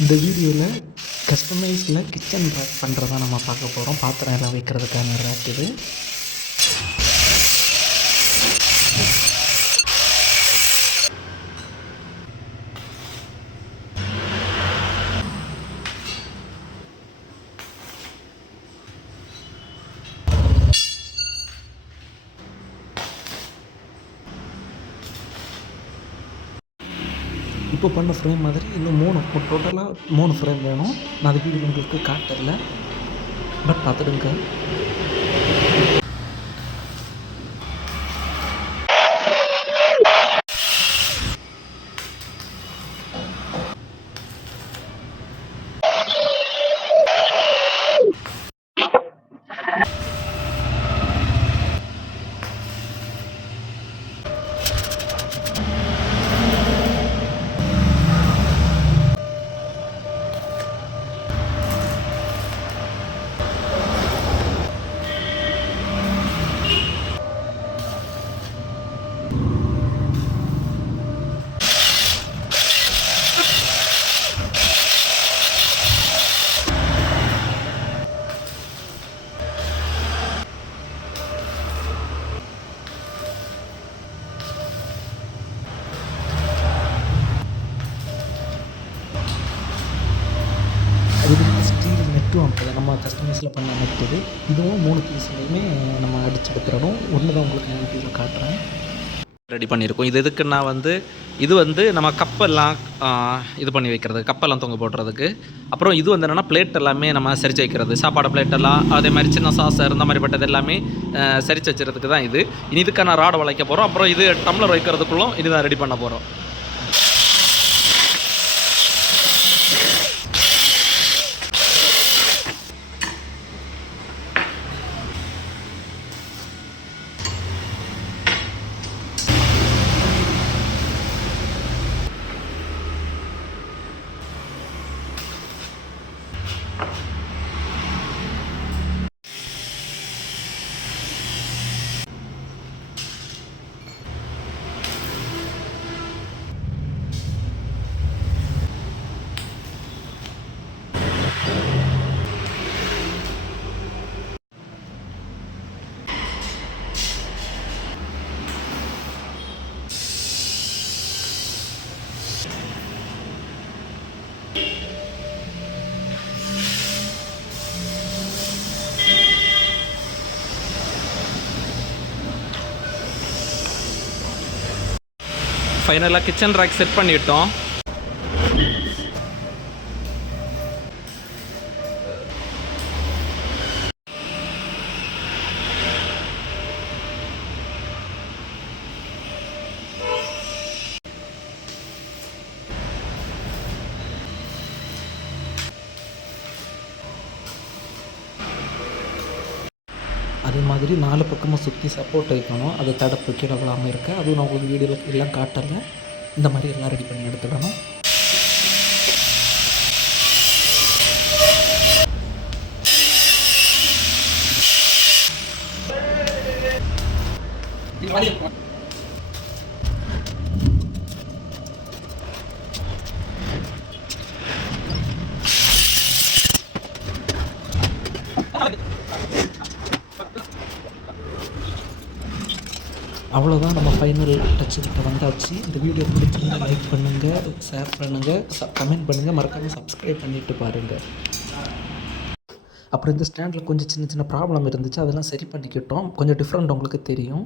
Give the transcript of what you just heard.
இந்த வீடியோவில் கஸ்டமைஸில் kitchen rack பண்ணுறதா நம்ம பார்க்க போகிறோம். பாத்திரம் எல்லாம் வைக்கிறதுக்கான ரேக் இது. இப்போ பண்ண ஃப்ரேம் மாதிரி இன்னும் டோட்டலாக 3 ஃப்ரேம் வேணும். நான் அது வீடியோ உங்களுக்கு காட்டல, பட் பார்த்துடுங்க. இது ஸ்டீல் நெட்டும் அப்படி நம்ம கஸ்டமைஸில் பண்ண நெட் இது. இதுவும் 3 பீஸ்லையுமே நம்ம அடிச்செடுத்துடணும். ஒன்று தான் உங்களுக்கு நான் வீடியோவில் காட்டுறேன். ரெடி பண்ணியிருக்கோம். இது எதுக்குன்னா இது நம்ம கப்பெல்லாம் இது பண்ணி வைக்கிறது, கப்பெல்லாம் தொங்க போடுறதுக்கு. அப்புறம் இது என்னென்னா பிளேட் எல்லாமே நம்ம சரிச்சு வைக்கிறது, சாப்பாடு பிளேட்டெல்லாம் அதே மாதிரி சின்ன சாசர் இந்த மாதிரிப்பட்டது எல்லாமே சரிச்சு வச்சுறதுக்கு தான் இது. இனி இதுக்கான ராடை வளைக்க போகிறோம். அப்புறம் இது டம்ளர் வைக்கிறதுக்குள்ளும் இதுதான் ரெடி பண்ண போகிறோம். ஃபைனலாக கிச்சன் ரேக் செட் பண்ணிட்டோம். அதே மாதிரி 4 பக்கமும் சுற்றி சப்போர்ட் வைக்கணும். அது தடுப்பு கீழே விழாமல் இருக்க. அதுவும் நான் உங்களுக்கு வீடியோவில் எல்லாம் காட்டலை. இந்த மாதிரி எல்லாம் ரெடி பண்ணி எடுத்துடணும். அவ்வளோதான், நம்ம ஃபைனல் டச் கிட்ட வந்தாச்சு. இந்த வீடியோ பிடிச்சிருந்தா லைக் பண்ணுங்கள், ஷேர் பண்ணுங்கள், கமெண்ட் பண்ணுங்கள், மறக்காமல் சப்ஸ்கிரைப் பண்ணிவிட்டு பாருங்கள். அப்புறம் இந்த ஸ்டாண்டில் கொஞ்சம் சின்ன சின்ன ப்ராப்ளம் இருந்துச்சு, அதெல்லாம் சரி பண்ணிக்கிட்டோம். கொஞ்சம் டிஃப்ரெண்ட் உங்களுக்கு தெரியும்.